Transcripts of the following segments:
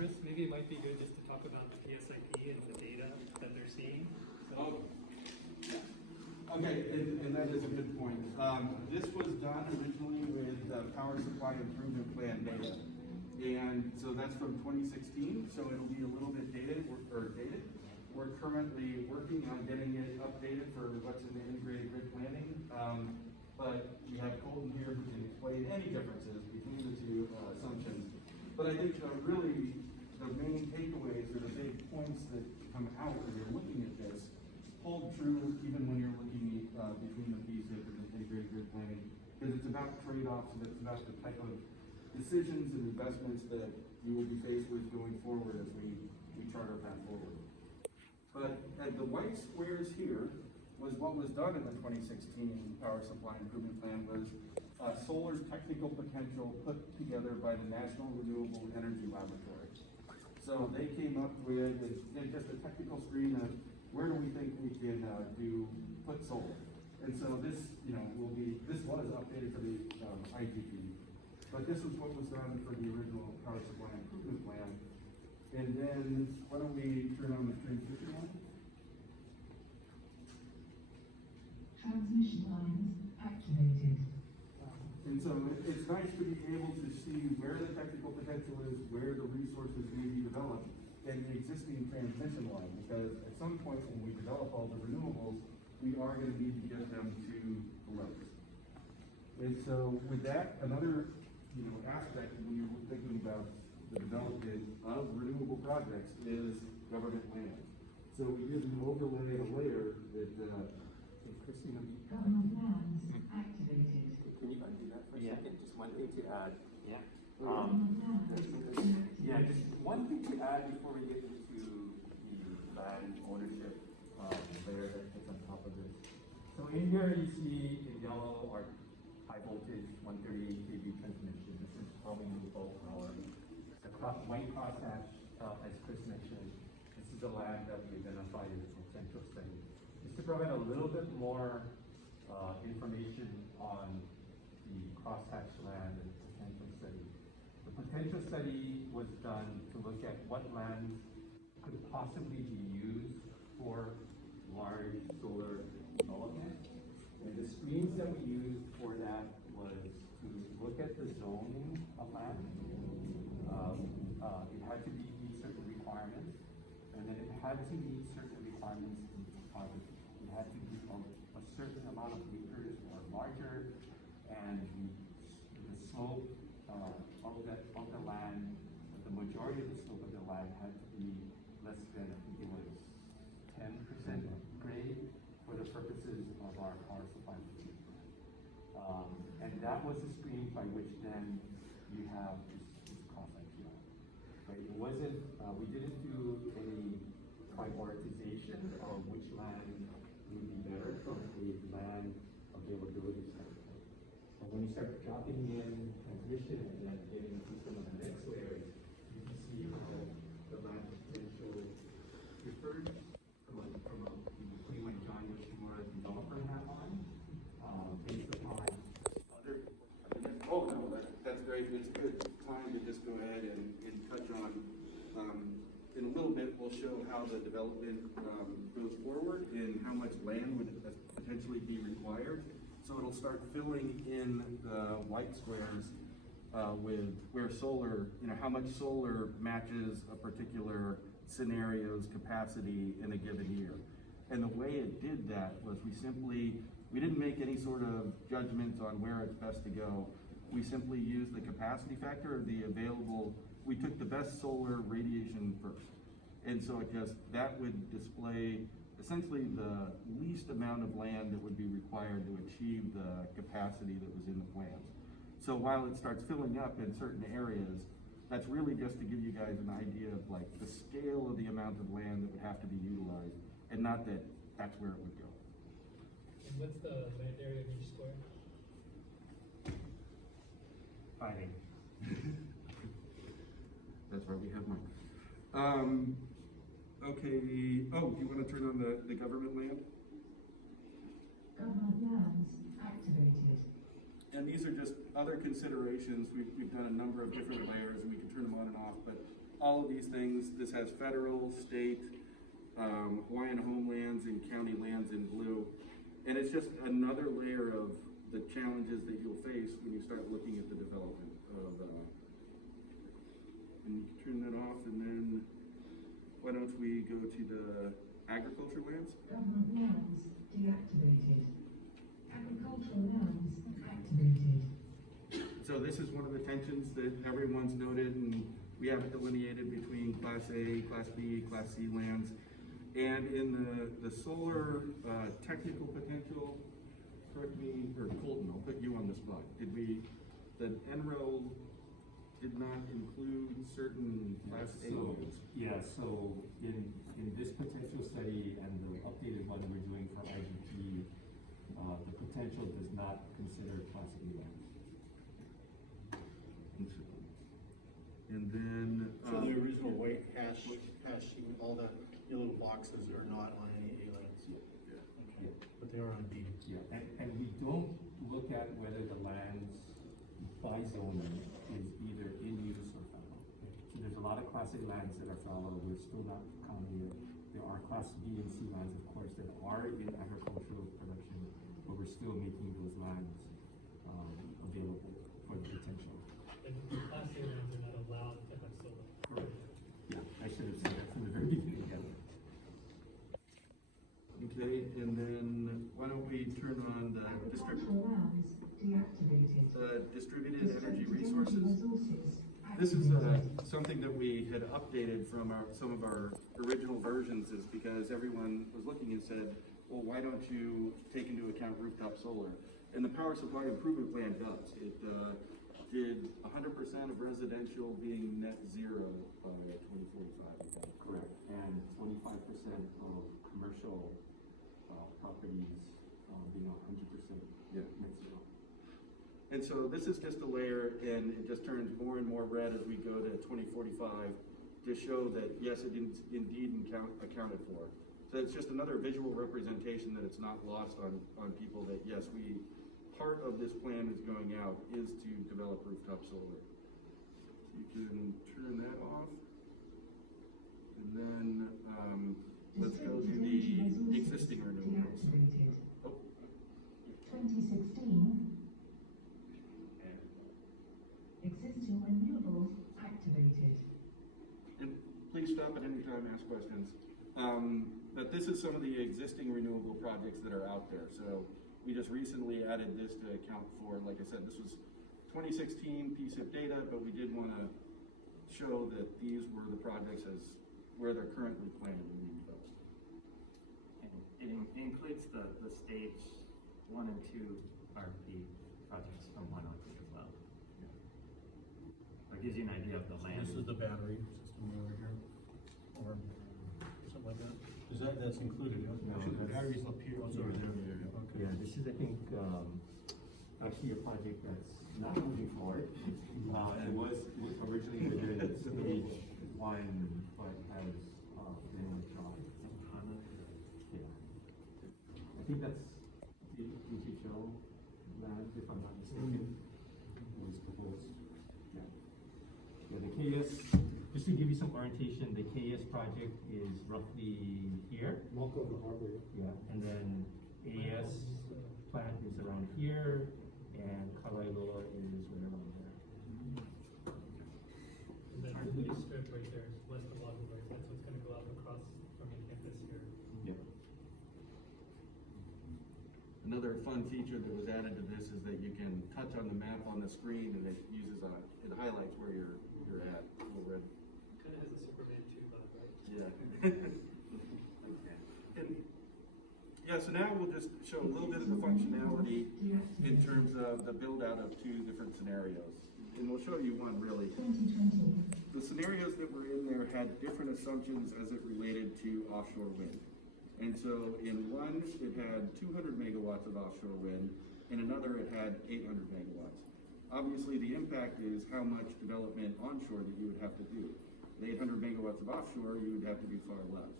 Chris, maybe it might be good just to talk about the PSIP and the data that they're seeing. So, Okay, and that is a good point. This was done originally with Power Supply Improvement Plan data. And so that's from 2016, so it'll be a little bit dated. We're currently working on getting it updated for what's in the integrated grid planning. But we have Colton here who can explain any differences between the two assumptions. But I think really the main takeaways or the big points that come out when you're looking at this hold true even when you're looking between the PSIP and the integrated grid planning, because it's about trade-offs and it's about the type of decisions and investments that you will be faced with going forward as we chart our path forward. But the white squares here was what was done in the 2016 Power Supply Improvement Plan was solar's technical potential put together by the National Renewable Energy Laboratory. So they came up with just a technical screen of where do we think we can put solar. And so this, this was updated for the IGP, but this was what was done for the original Power Supply Improvement Plan. And then, why don't we turn on the transmission line? Transmission lines activated. And so it's nice to be able to see where the technical potential is, where the resources may be developed in the existing transmission line, because at some point when we develop all the renewables, we are going to need to get them to the loads. And so with that, another aspect when you're thinking about the development of renewable projects is government land. So we use an overlay layer that Christina. Government lands activated. Can you undo that for a second? Just one thing to add. yeah. Yeah, just one thing to add before we get into the land ownership layer that sits on top of this. So in here you see in yellow our high voltage 138 kV transmission. This is renewable power. The white crosshatch, as Chris mentioned, this is the land that we identified as a potential study. Just to provide a little bit more information on the crosshatch land and potential study. The potential study was done to look at what lands could possibly be used for large solar development. And the screens that we used for that was to look at the zoning of land. It had to meet certain requirements, and then it had to meet certain requirements in topography. It had to be a certain amount of acres or larger, and the slope of the land, the majority of the slope of the land had to be less than, I think it was 10% grade for the purposes of our power supply. And that was the screen by which then you have this cross-section. Right? It wasn't, we didn't do any prioritization of which land would be better from a land availability standpoint. But when you start dropping in transmission and then getting into some of the next layers, you can see how the land potential differs from putting my John Yoshimura developer hat on, based upon other. Oh, no, that's great. It's a good time to just go ahead and touch on, in a little bit, we'll show how the development goes forward and how much land would potentially be required. So it'll start filling in the white squares with where solar, how much solar matches a particular scenario's capacity in a given year. And the way it did that was we didn't make any sort of judgments on where it's best to go. We simply used the capacity factor of the available, we took the best solar radiation first. And so that would display essentially the least amount of land that would be required to achieve the capacity that was in the plans. So while it starts filling up in certain areas, that's really just to give you guys an idea of like the scale of the amount of land that would have to be utilized, and not that that's where it would go. And what's the land area of each square? Finding. That's why we have mine. Okay, do you want to turn on the government land? Government lands activated. And these are just other considerations. We've done a number of different layers, and we can turn them on and off, but all of these things. This has federal, state, Hawaiian homelands and county lands in blue. And it's just another layer of the challenges that you'll face when you start looking at the development of, and you can turn that off, and then why don't we go to the agriculture lands? Government lands deactivated. Agricultural lands activated. So this is one of the tensions that everyone's noted, and we have it delineated between Class A, Class B, Class C lands. And in the solar technical potential, correct me, or Colton, I'll put you on the spot. Did we, the NREL did not include certain Class A lands? Yeah, so in this potential study and the updated one we're doing for IGP, the potential does not consider Class A land. And then, So the original white hash, all the yellow boxes are not on any A lands? Okay, but they are on B. Yeah, and we don't look at whether the lands by zoning is either in use or fallow. So there's a lot of Class A lands that are fallow, we're still not counting it. There are Class B and C lands, of course, that are in agricultural production, but we're still making those lands available for the potential. And the Class A lands are not allowed to have solar. Correct. Yeah, I should have said that from the very beginning. okay, and then why don't we turn on the Agricultural lands deactivated. distributed energy resources? Resources This is activated. something that we had updated from some of our original versions, is because everyone was looking and said, well, why don't you take into account rooftop solar? And the power supply improvement plan does. It did 100% of residential being net zero by 2045. Correct, and 25% of commercial properties being 100% Yeah. net zero. And so this is just a layer, and it just turns more and more red as we go to 2045 to show that, yes, it is indeed accounted for. So it's just another visual representation that it's not lost on people that, yes, part of this plan is going out is to develop rooftop solar. You can turn that off. And then let's go to the existing renewables. Deactivated. Oh. 2016. Existing renewables activated. And please stop at any time and ask questions. But this is some of the existing renewable projects that are out there. So we just recently added this to account for, like I said, this was 2016 PSIP data, but we did want to show that these were the projects as where they're currently planned and being developed. And it includes the stage 1 and 2 RP projects from 102 as well. It gives you an idea of the land. This is the battery system over here, or something like that? That's included, yeah? No, Actually, the that's- battery's up here. Oh, sorry, there. Okay. Yeah, this is, I think, actually a project that's not moving forward. It was originally within stage 1, but has been withdrawn. Yeah. I think that's the HHO land, if I'm not mistaken, was proposed. Yeah. Yeah, the KS, just to give you some orientation, the KS project is roughly here. Welcome to Harbor. Yeah, and then AS plant is around here, and Kalailoa is right around there. And then the blue strip right there is west of Waterbury, that's what's gonna go out across from your campus here. Yeah. Another fun feature that was added to this is that you can touch on the map on the screen, and it uses it highlights where you're at. Little red. Kinda has a Superman 2 vibe, right? Yeah. And, yeah, so now we'll just show a little bit of the functionality in terms of the build out of 2 different scenarios. And we'll show you one really. 2020. The scenarios that were in there had different assumptions as it related to offshore wind. And so in one, it had 200 megawatts of offshore wind, in another it had 800 megawatts. Obviously, the impact is how much development onshore that you would have to do. At 800 megawatts of offshore, you would have to do far less.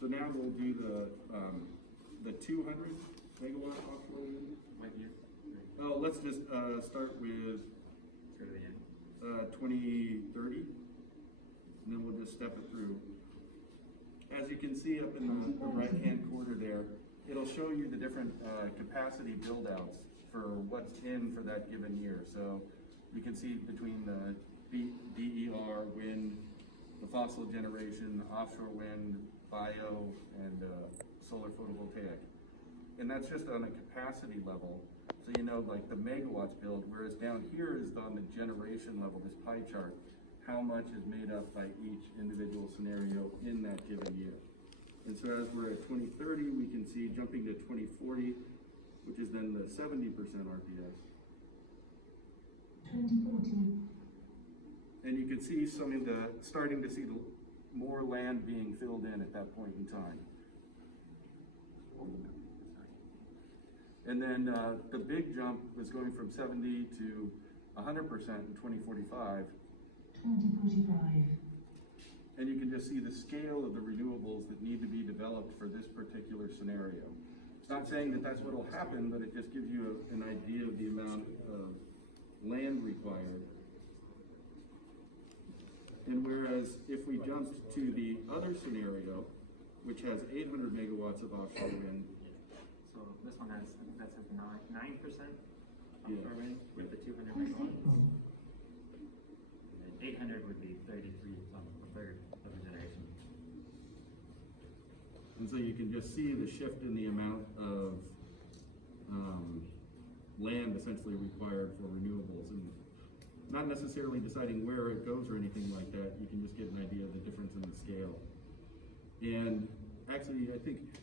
So now we'll do the 200 megawatt offshore wind. What year? Oh, let's just start with Through the end. 2030. And step it through. As you can see up in the right-hand corner there, it'll show you the different capacity build-outs for what's in for that given year. So you can see between the DER, wind, the fossil generation, offshore wind, bio, and solar photovoltaic. And that's just on a capacity level. So you know, like the megawatts build, whereas down here is on the generation level, this pie chart, how much is made up by each individual scenario in that given year. And so as we're at 2030, we can see jumping to 2040, which is then the 70% RPS. 2040. And you can see starting to see the more land being filled in at that point in time. And then the big jump was going from 70 to 100% in 2045. 2045. And you can just see the scale of the renewables that need to be developed for this particular scenario. It's not saying that that's what will happen, but it just gives you an idea of the amount of land required. And whereas if we jumped to the other scenario, which has 800 megawatts of offshore wind. So this one has, that's a 9% Yeah. offshore wind with the 200 megawatts. And then 800 would be 33, a third of the generation. And so you can just see the shift in the amount of land essentially required for renewables, and not necessarily deciding where it goes or anything like that. You can just get an idea of the difference in the scale. And actually, I think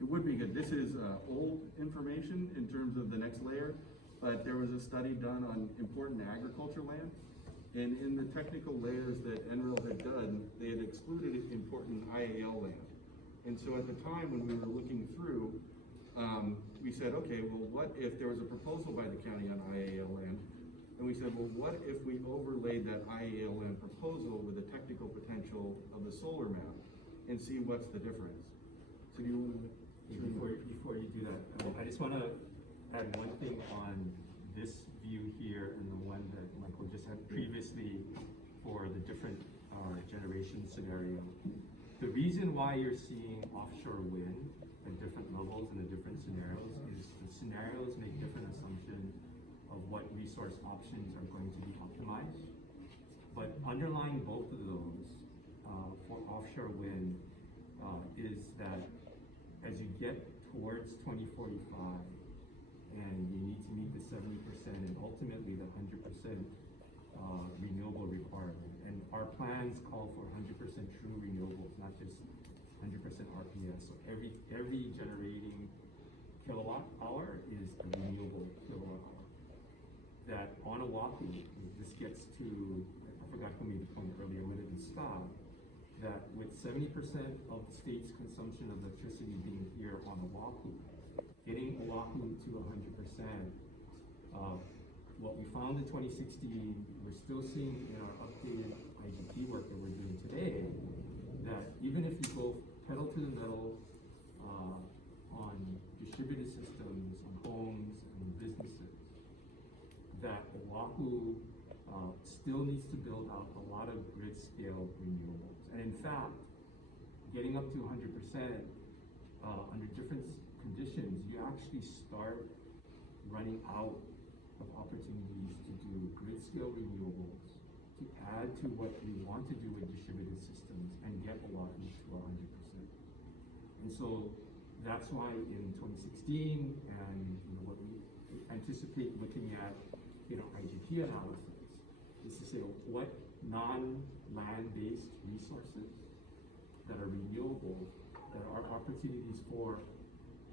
it would be good. This is old information in terms of the next layer, but there was a study done on important agriculture land. And in the technical layers that NREL had done, they had excluded important IAL land. And so at the time when we were looking through, we said, okay, well, what if there was a proposal by the county on IAL land? And we said, well, what if we overlaid that IAL land proposal with the technical potential of the solar map and see what's the difference? So Before you do that, I just want to add one thing on this view here and the one that Michael just had previously for the different generation scenario. The reason why you're seeing offshore wind at different levels in the different scenarios is the scenarios make different assumptions of what resource options are going to be optimized. But underlying both of those for offshore wind is that as you get towards 2045 and you need to meet the 70% and ultimately the 100% renewable requirement. And our plans call for 100% true renewables, not just 100% RPS. So every generating kilowatt hour is a renewable kilowatt hour. That on Oahu, this gets to, I forgot who made the point earlier when it was stopped, that with 70% of the state's consumption of electricity being here on Oahu, getting Oahu to 100%, what we found in 2016, we're still seeing in our updated IGP work that we're doing today, that even if you go pedal to the metal on distributed systems, on homes and businesses, that Oahu still needs to build out a lot of grid scale renewables. And in fact, getting up to 100% under different conditions, you actually start running out of opportunities to do grid scale renewables to add to what we want to do with distributed systems and get Oahu to 100%. And so that's why in 2016 and what we anticipate looking at IGP analysis is to say what non-land-based resources that are renewable, that are opportunities for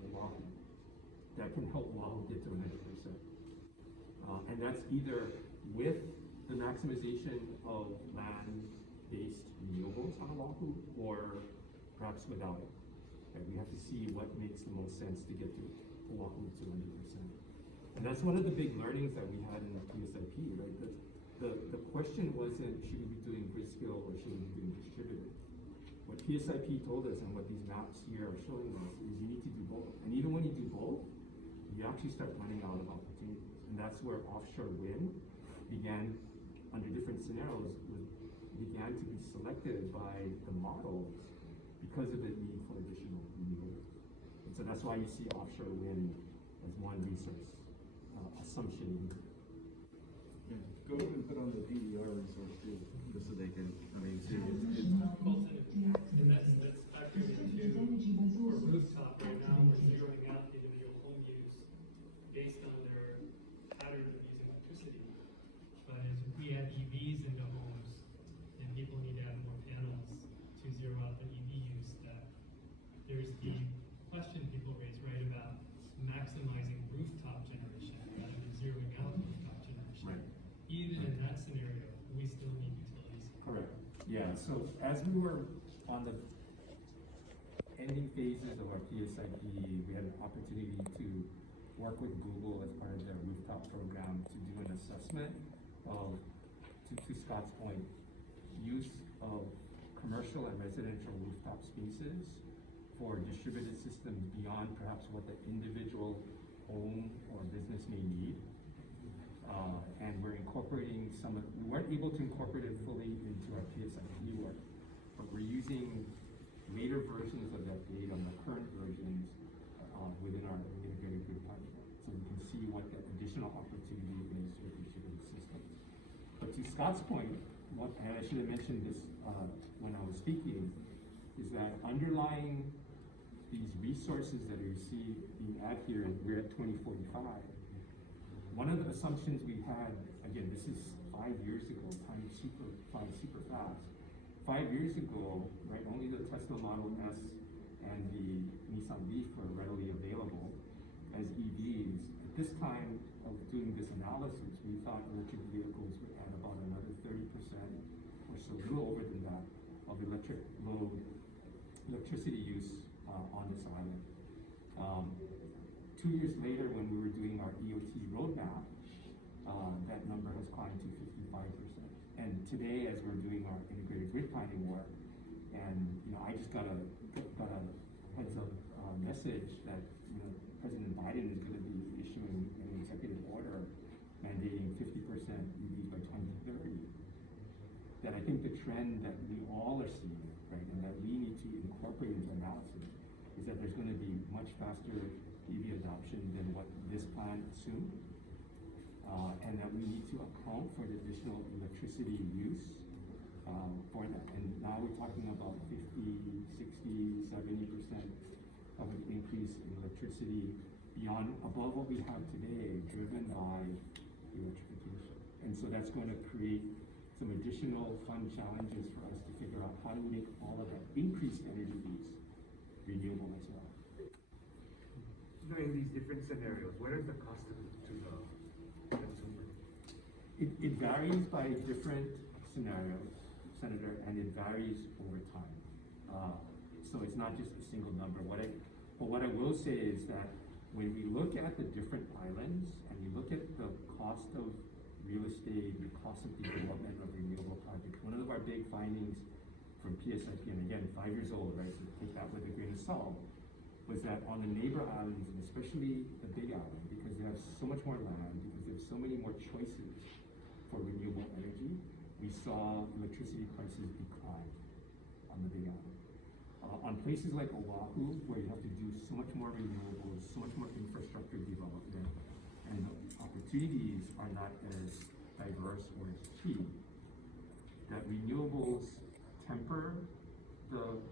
Oahu, that can help Oahu get to 100%. And that's either with the maximization of land-based renewables on Oahu, or perhaps without it. And we have to see what makes the most sense to get to Oahu to 100%. And that's one of the big learnings that we had in the PSIP, right? The question wasn't, should we be doing grid scale or should we be doing distributed? What PSIP told us and what these maps here are showing us is you need to do both. And even when you do both, you actually start running out of opportunities. And that's where offshore wind began, under different scenarios, began to be selected by the models because of the need for additional renewables. And so that's why you see offshore wind as one resource assumption. Yeah, go ahead and put on the DER resource too, just so they can, I mean, see, it's Colton, and that's factored into, for rooftop right now, we're zeroing out the individual home use based on their pattern of using electricity. But as we add EVs into homes, and people need to add more panels to zero out the EV use, that there's the question people raise, right, about maximizing rooftop generation rather than zeroing out rooftop generation. Right. Even in that scenario, we still need utilities. Correct. Yeah, so as we were on the ending phases of our PSIP, we had an opportunity to work with Google as part of their rooftop program to do an assessment of, to Scott's point, use of commercial and residential rooftop spaces for distributed systems beyond perhaps what the individual home or business may need. And we're incorporating we weren't able to incorporate it fully into our PSIP work, but we're using later versions of that data and the current versions within our integrated grid project. So we can see what the additional opportunity is with distributed systems. But to Scott's point, and I should have mentioned this when I was speaking, is that underlying these resources that you see being added here, and we're at 2045, one of the assumptions we had, again, this is 5 years ago, time flies super fast. 5 years ago, right, only the Tesla Model S and the Nissan Leaf were readily available as EVs. At this time of doing this analysis, we thought electric vehicles would add about another 30% or so, a little over than that, of electricity use on this island. 2 years later, when we were doing our EOT roadmap, that number has climbed to 55%. And today, as we're doing our integrated grid planning work, and I just got a heads up message that President Biden is going to be issuing an executive order mandating 50% EVs by 2030. That I think the trend that we all are seeing, right, and that we need to incorporate into analysis is that there's going to be much faster EV adoption than what this plan assumed, and that we need to account for the additional electricity use for that. And now we're talking about 50, 60, 70% of an increase in electricity above what we have today, driven by electrification. And so that's going to create some additional fun challenges for us to figure out how do we make all of that increased energy use renewable as well. In these different scenarios, what is the cost to the consumer? It varies by different scenarios, Senator, and it varies over time. So it's not just a single number. But what I will say is that when we look at the different islands and we look at the cost of real estate, the cost of development of renewable projects, one of our big findings from PSIP, and again, 5 years old, right, so take that with a grain of salt, was that on the neighbor islands, and especially the Big Island, because they have so much more land, because there's so many more choices for renewable energy, we saw electricity prices decline on the Big Island. On places like Oahu, where you have to do so much more renewables, so much more infrastructure development, and the opportunities are not as diverse or as cheap, that renewables temper the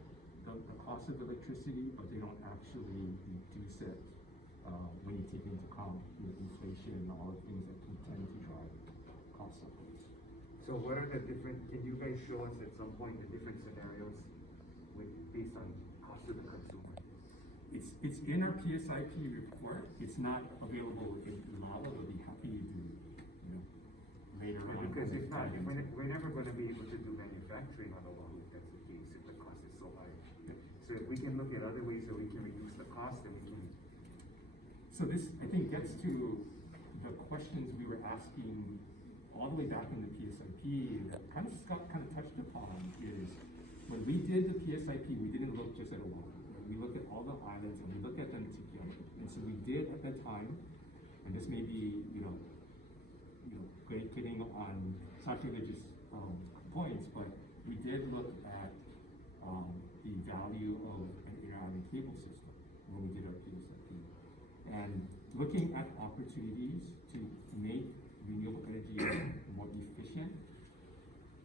cost of electricity, but they don't actually reduce it when you take into account inflation and all the things that can tend to drive costs up. So what are the different, can you guys show us at some point the different scenarios based on cost to the consumer? It's in our PSIP report. It's not available in the model. We'll be happy to later on. Because if not, we're never going to be able to do manufacturing on Oahu if that's the case, if the cost is so high. So if we can look at other ways that we can reduce the cost, then we can. So this, I think, gets to the questions we were asking all the way back in the PSIP that Scott kind of touched upon is, when we did the PSIP, we didn't look just at Oahu. We looked at all the islands and we looked at them together. And so we did at that time, and this may be, getting on sacrilegious points, but we did look at, the value of an inter-island cable system when we did our PSIP. And looking at opportunities to make renewable energy more efficient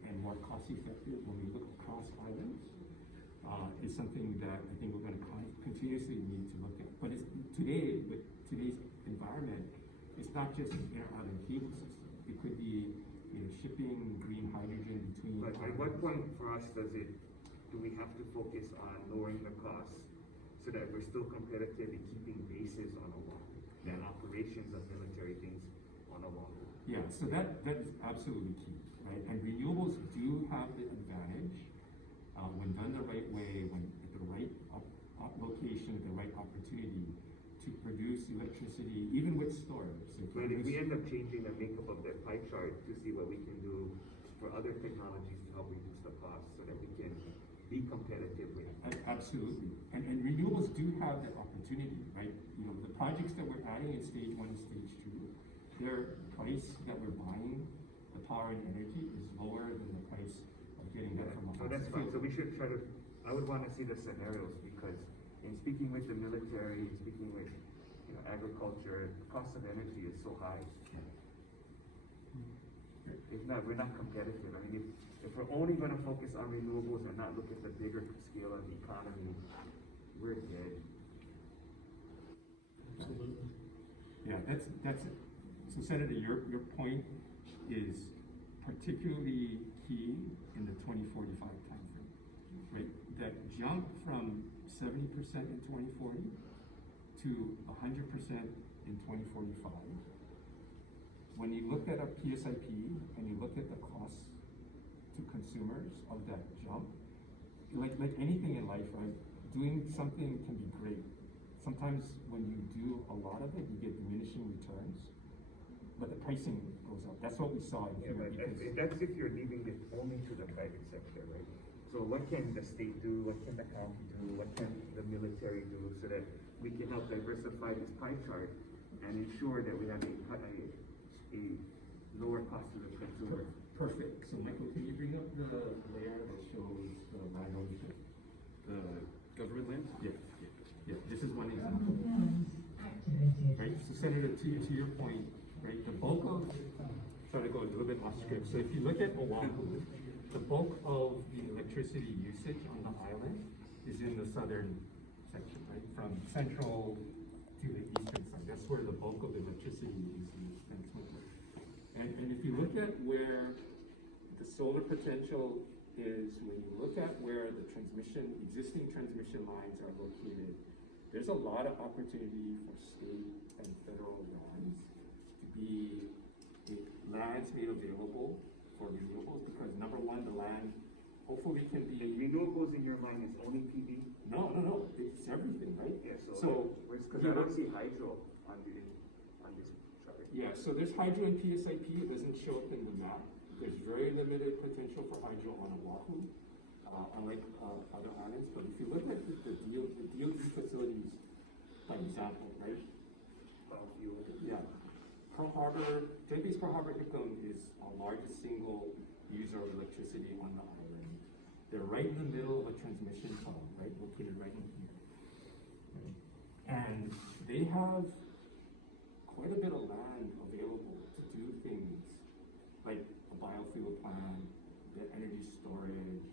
and more cost-effective when we look across islands, is something that I think we're going to continuously need to look at. But it's, today, with today's environment, it's not just an inter-island cable system. It could be, shipping green hydrogen between. But at what point for us do we have to focus on lowering the costs so that we're still competitive in keeping bases on Oahu and operations of military things on Oahu? Yeah, so that is absolutely key, right? And renewables do have the advantage, when done the right way, when at the right location, the right opportunity, to produce electricity, even with storage. So But if we end up changing the makeup of that pie chart to see what we can do for other technologies to help reduce the cost so that we can be competitive with. Absolutely. And renewables do have that opportunity, right? The projects that we're adding in stage 1 and stage 2, their price that we're buying the power and energy is lower than the price of getting that from a So that's fine. So we should try to, I would want to see the scenarios because in speaking with the military, speaking with agriculture, the cost of energy is so high. If not, we're not competitive. I mean, if we're only going to focus on renewables and not look at the bigger scale of the economy, we're dead. Absolutely. Yeah, that's it. So Senator, your point is particularly key in the 2045 timeframe, right? That jump from 70% in 2040 to 100% in 2045. When you look at a PSIP and you look at the cost to consumers of that jump, like anything in life, right? Doing something can be great. Sometimes when you do a lot of it, you get diminishing returns, but the pricing goes up. That's what we saw in here. Yeah, but that's if you're leaving it only to the private sector, right? So what can the state do? What can the county do? What can the military do so that we can help diversify this pie chart and ensure that we have a lower cost to the consumer? Perfect. So Michael, can you bring up the layer that shows the land ownership? The government land? Yeah. This is one example. Right. So Senator, to your point, right? The bulk of, try to go a little bit off script. So if you look at Oahu, the bulk of the electricity usage on the island is in the southern section, right? From central to the eastern side. That's where the bulk of the electricity is used. And if you look at where the solar potential is, when you look at where the existing transmission lines are located, there's a lot of opportunity for state and federal lands to be lands made available for renewables, because number one, the land hopefully can be. Renewables in your mind is only PV? No, it's everything, right? Yeah, So because I don't see hydro on this chart. Yeah, so there's hydro in PSIP. It doesn't show up in the map. There's very limited potential for hydro on Oahu, unlike other islands. But if you look at the DOD facilities, by example, right? Yeah. Pearl Harbor, Joint Base Pearl Harbor Hickam is our largest single user of electricity on the island. They're right in the middle of a transmission hub, right? Located right in here. And they have quite a bit of land available to do things like a biofuel plant, the energy storage,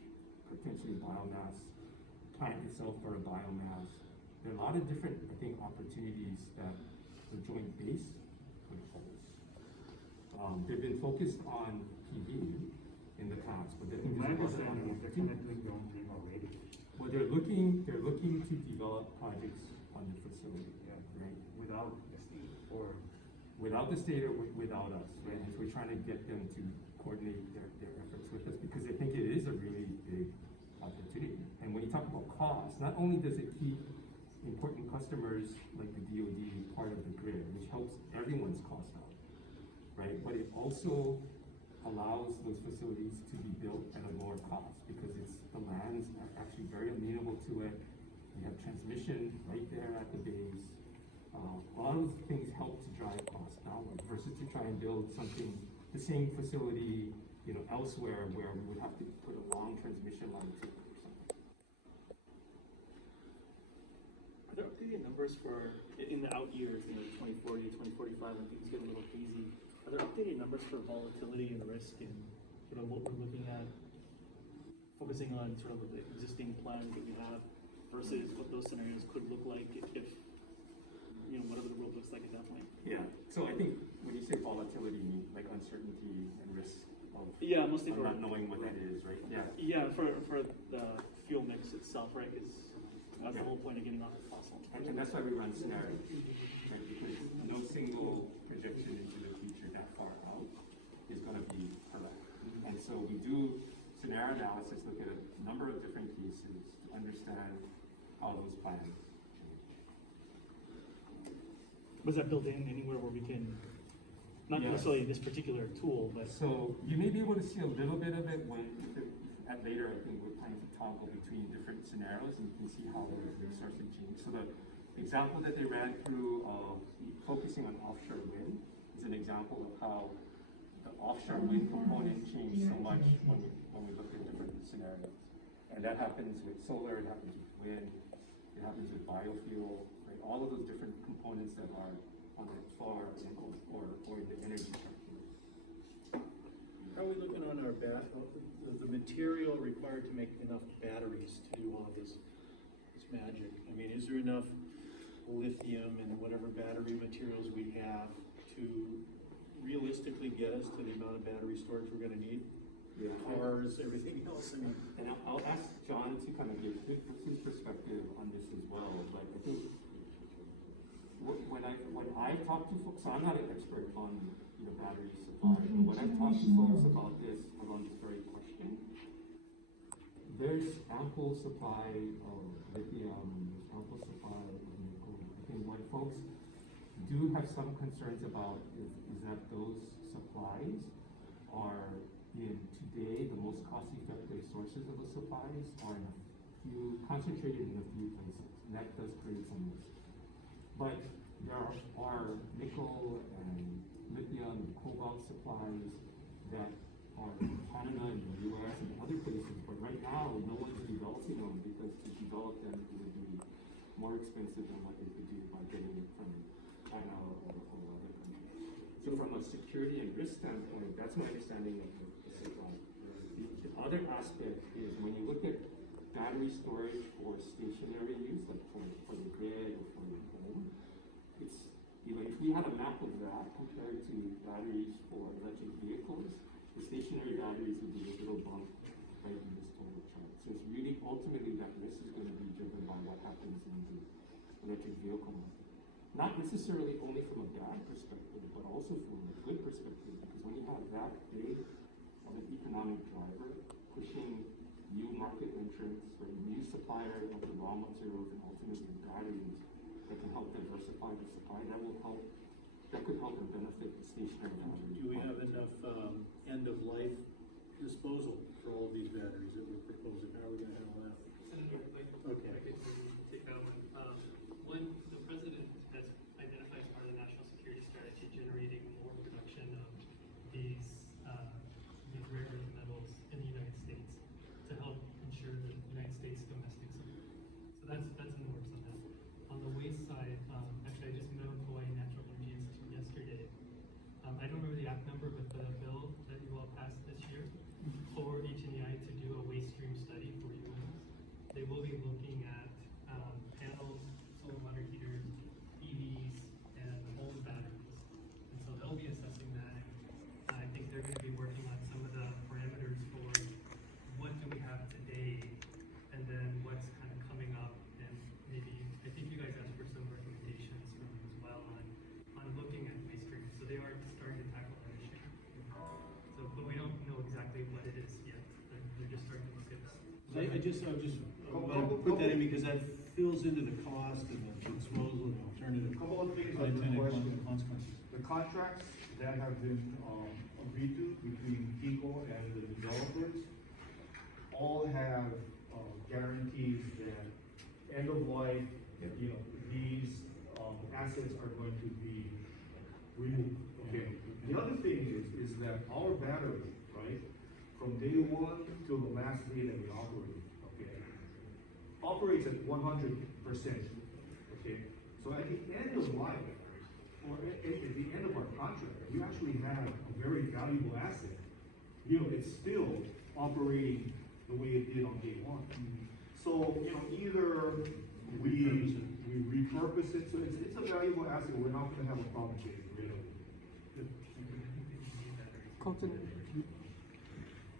potentially biomass, plant itself for a biomass. There are a lot of different, I think, opportunities that the joint base could hold. They've been focused on PV in the past, but I think My there's a lot of understanding is they're kind of doing their own thing already. Well, they're looking to develop projects on the facility, right? Without the state or Without the state or without us, right? And so we're trying to get them to coordinate their efforts with us because they think it is a really big opportunity. And when you talk about cost, not only does it keep important customers like the DoD part of the grid, which helps everyone's cost out, right? But it also allows those facilities to be built at a lower cost because the lands are actually very amenable to it. We have transmission right there at the base. A lot of those things help to drive costs downward versus to try and build something, the same facility, elsewhere where we would have to put a long numbers for, in the out years, 2040, 2045, when things get a little hazy? Are there updated numbers for volatility and risk and sort of what we're looking at, focusing on sort of the existing plans that we have versus what those scenarios could look like if whatever the world looks like at that point? Yeah, so I think when you say volatility, you mean like uncertainty and risk of Yeah, mostly of for not knowing what that is, right? Yeah. Yeah, for the fuel mix itself, right? That's the whole point of getting off the fossil. And that's why we run scenarios, right? Because no single projection into the future that far out is going to be correct. And so we do scenario analysis, look at a number of different cases to understand how those plans change. Was that built in anywhere where we can, not Yes. necessarily this particular tool, but So you may be able to see a little bit of it when, at later, I think we're planning to toggle between different scenarios and you can see how the resources change. So the example that they ran through, focusing on offshore wind, is an example of how the offshore wind component changed so much when we look at different scenarios. And that happens with solar, it happens with wind, it happens with biofuel, right? All of those different components that are on the far end or the energy sector. How are we looking on our the material required to make enough batteries to do all this magic? I mean, is there enough lithium and whatever battery materials we have to realistically get us to the amount of battery storage we're gonna need? Yeah. Cars, everything else, I mean. And I'll ask John to kind of give his perspective on this as well, but I think when I talk to folks, so I'm not an expert on battery supply, but when I talk to folks about this around this very question, there's ample supply of lithium, there's ample supply of nickel. I think what folks do have some concerns about is that those supplies are today the most cost-effective sources of the supplies are concentrated in a few places, and that does create some risk. But there are nickel and lithium and cobalt supplies that are in Canada and the US and other places, but right now no one's developing them because to develop them would be more expensive than what they could do by getting it from China or other countries. So from a security and risk standpoint, that's my understanding of the supply. The other aspect is when you look at battery storage for stationary use, like for the grid or for your home, it's, if we had a map of that compared to batteries for electric vehicles, the stationary batteries would be a little bump right in this total chart. So it's really ultimately that risk is going to be driven by what happens in the electric vehicle market. Not necessarily only from a bad perspective, but also from a good perspective, because when you have that big of an economic driver pushing new market entrants, or new supplier of the raw materials and ultimately batteries that can help diversify the supply, that could help and benefit the stationary battery. Do we have enough end-of-life disposal for all of these batteries that we're proposing? How are we gonna handle that? Senator, Okay. I can take that one. One, the president has identified as part of the national security strategy generating more production of these rare earth metals in the United States to help ensure the United States domestic supply. So that's in the works on that. On the waste side, actually I just met with Hawaii Natural Energy Institute yesterday. I don't remember the act number, but the bill that you all passed this year for HNEI to do a waste stream study for renewables. They will be looking at panels, solar water heaters, EVs, and home batteries. And so they'll be assessing that. And I think they're going to be working on some of the parameters for what do we have today, and then what's kind of coming up. And maybe, I think you guys asked for some recommendations from them as well on looking at waste streams. So they are starting to tackle that issue. So, but we don't know exactly what it is yet. They're just starting to look at that. I want to put that in because that fills into the cost and the disposal and alternative. Couple of things on the unintended question. consequences. The contracts that have been agreed to between people and the developers all have guarantees that end of life, these assets are going to be removed. Okay. The other thing is that our battery, right, from day one till the last day that we operate, okay, operates at 100%. Okay. So at the end of life, or at the end of our contract, we actually have a very valuable asset. You know, it's still operating the way it did on day one. So, you know, either we repurpose it, so it's a valuable asset, we're not gonna have a problem getting rid of it. Colton,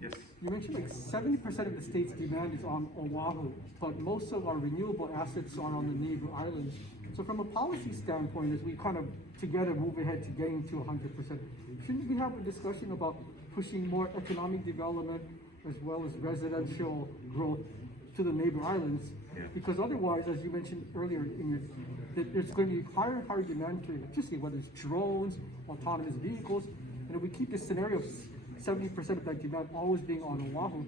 Yes. you mentioned like 70% of the state's demand is on Oahu, but most of our renewable assets are on the neighbor islands. So from a policy standpoint, as we kind of together move ahead to getting to 100%, shouldn't we have a discussion about pushing more economic development as well as residential growth to the neighbor islands? Yeah. Because otherwise, as you mentioned earlier, that there's going to be higher and higher demand for electricity, whether it's drones, autonomous vehicles, and if we keep this scenario of 70% of that demand always being on Oahu,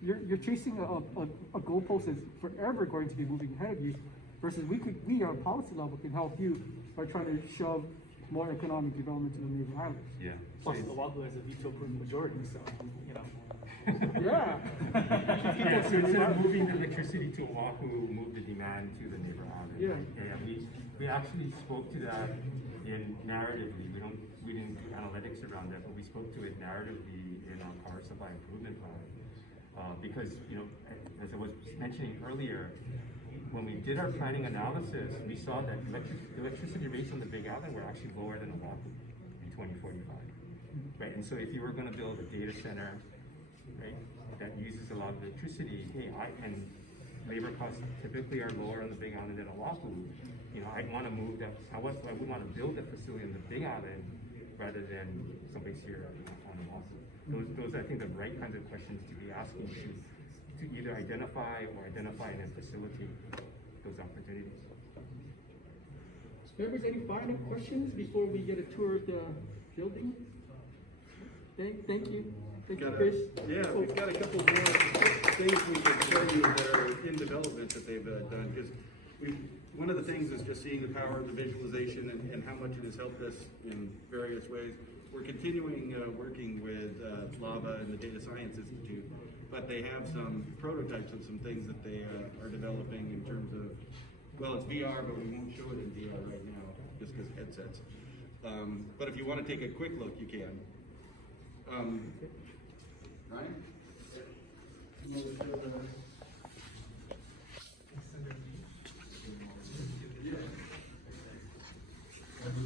you're chasing a goalpost that's forever going to be moving ahead of you, versus we on a policy level can help you by trying to shove more economic development to the neighbor islands. Yeah. Plus, Oahu has a veto-proof majority, so, you know. Yeah. Yeah, so instead of moving the electricity to Oahu, move the demand to the neighbor island. Yeah. Yeah, we actually spoke to that in narratively. We didn't do analytics around that, but we spoke to it narratively in our power supply improvement plan. Because, you know, as I was mentioning earlier, when we did our planning analysis, we saw that electricity rates on the Big Island were actually lower than Oahu in 2045. Right, and so if you were going to build a data center, right, that uses a lot of electricity, and labor costs typically are lower on the Big Island than Oahu, you know, I'd want to move that. I would want to build a facility on the Big Island rather than someplace here on Oahu. Those I think the right kinds of questions to be asking to either identify and then facilitate those opportunities. Members, any final questions before we get a tour of the building? Thank you. Thank you, Chris. Yeah, we've got a couple more things we can show you that are in development that they've done, because one of the things is just seeing the power of the visualization and how much it has helped us in various ways. We're continuing working with LAVA and the Data Science Institute, but they have some prototypes of some things that they are developing in terms of, well, it's VR, but we won't show it in VR right now, just because headsets. But if you want to take a quick look, you can.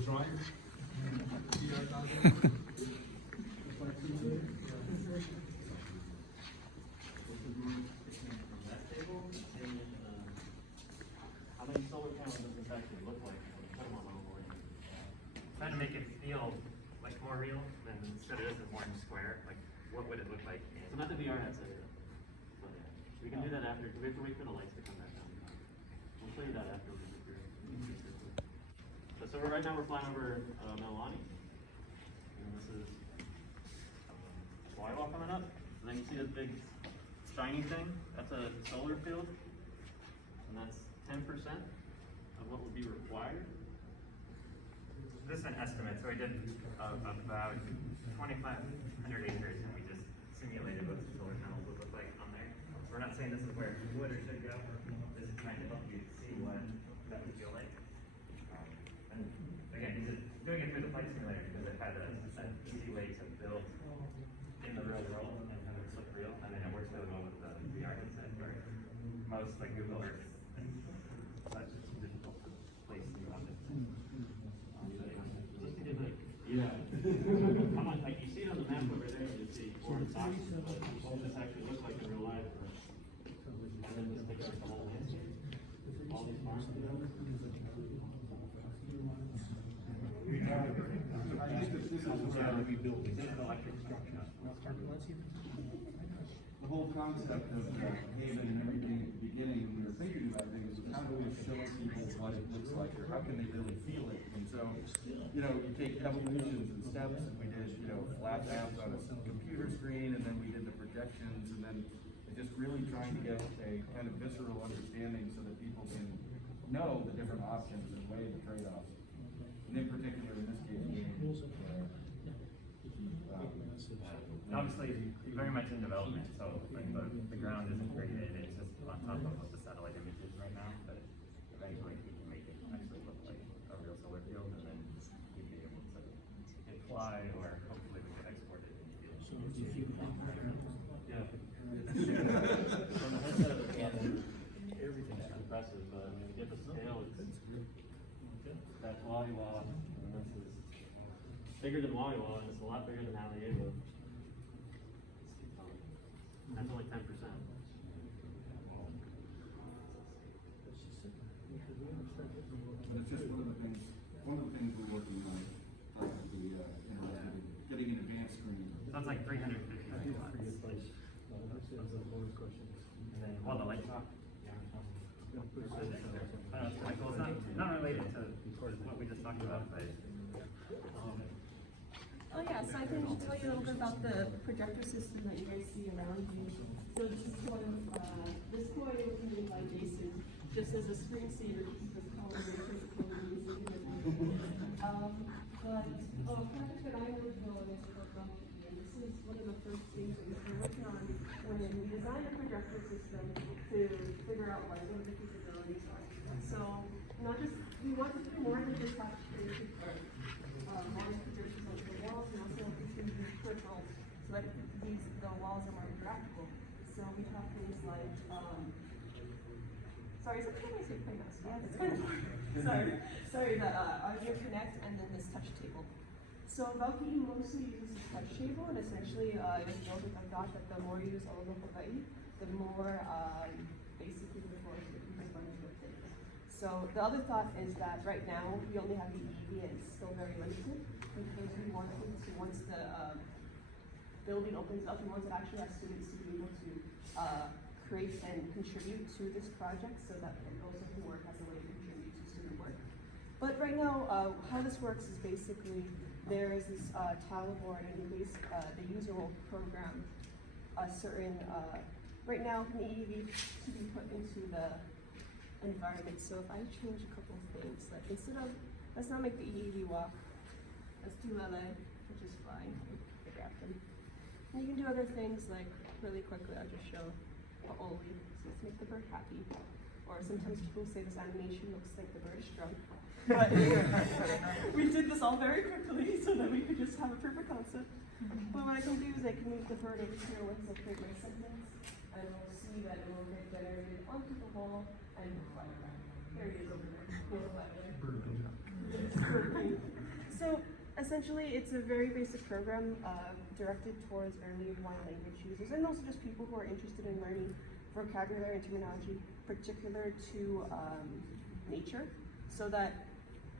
Ryan? How many solar panels does this actually look like when we put them on the board? Trying to make it feel like more real, than instead of this is more square, like what would it look like? So not the VR headset. So we can do that after, we have to wait for the lights to come back down. We'll show you that after we get through. So right now we're flying over Mililani. And this is Skywalk coming up. And then you see this big shiny thing, that's a solar field. And that's 10% of what would be required. This is an estimate, so we did about 2,500 acres and we just simulated what the solar panels would look like on there. So we're not saying this is where it would or should go, this is trying to help you see what that would feel like. And again, this is doing it through the flight simulator because it had an easy way to build in the real world and have it look real, and then it works really well with the VR headset where most like Google Earth, that's just difficult to place new objects. Yeah. Come on, like you see it on the map over there, you see orange boxes, but what this actually looks like in real life. And then just take out the whole landscape. All these farms. The whole concept of Haven and everything at the beginning, when we were thinking about things, was how do we show people what it looks like, or how can they really feel it? And so, you know, you take evolutions and steps, and we did, you know, flat maps on a computer screen, and then we did the projections, and then just really trying to get a kind of visceral understanding so that people can know the different options and weigh the trade-offs. And in particular, in this case, Obviously, very much in development, so like the ground isn't graded, it's just on top of what the satellite image is right now, but eventually we can make it actually look that's Wawa, and this is bigger than Wawa, and it's a lot bigger than Alliego. That's only 10%. And it's just one of the things we're working on, getting an advanced screen. So that's like 350 megawatts. And then, well, the light shop. Well, it's not related to what we just talked about, but Oh yeah, so I can tell you a little bit about the projector system that you guys see around you. So this is this coin was made by Jason, just as a screensaver to keep us calm and music. But project that I worked on is called Rooftops, and this is one of the first things that we started working on when we designed a projector system to figure out what the capabilities are. So not just we wanted to do more than just have creative modern projectors on the walls, and also increase these peripherals so that the walls are more interactable. So we have things like sorry, is it kind of like play mouse? Yeah, it's kind of sorry, the Audio Connect and then this touch table. So Valky mostly uses this touch table, and essentially it was built with the thought that the more you use all of Hawaii, the more basically the more you can run into things. So the other thought is that right now we only have the EEV, and it's still very limited because we want to, once the building opens up, we want to actually have students to be able to create and contribute to this project so that also can work as a way to contribute to student work. But right now, how this works is basically there is this tile board, and the user will program a certain, right now, an EEV to be put into the environment. So if I change a couple of things, like instead of, let's not make the EEV walk, let's do LA, which is fine, I grabbed them. And you can do other things like, really quickly, I'll just show Oli, so let's make the bird happy. Or sometimes people say this animation looks like the bird is drunk. But we did this all very quickly so that we could just have a proof of concept. But what I can do is I can move the bird over here once I create my sentence, and we'll see that it will get generated onto the wall and fly back. There he is over there. So essentially, it's a very basic program directed towards early Hawaiian language users, and also just people who are interested in learning vocabulary and terminology particular to nature, so that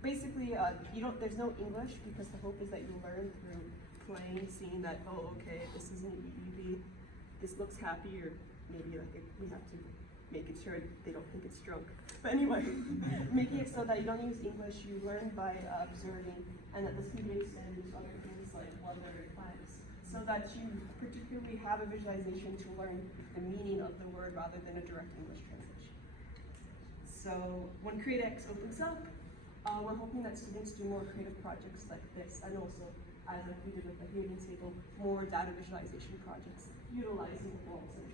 basically there's no English, because the hope is that you learn through playing, seeing that, oh, okay, this is an EEV, this looks happy, or maybe like we have to make it sure they don't think it's drunk. But anyway, making it so that you don't use English, you learn by observing, and that this can be based in other things like weather and climates, so that you particularly have a visualization to learn the meaning of the word rather than a direct English translation. So when CreateX opens up, we're hoping that students do more creative projects like this, and also, as like we did with the Haven table, more data visualization projects utilizing the walls and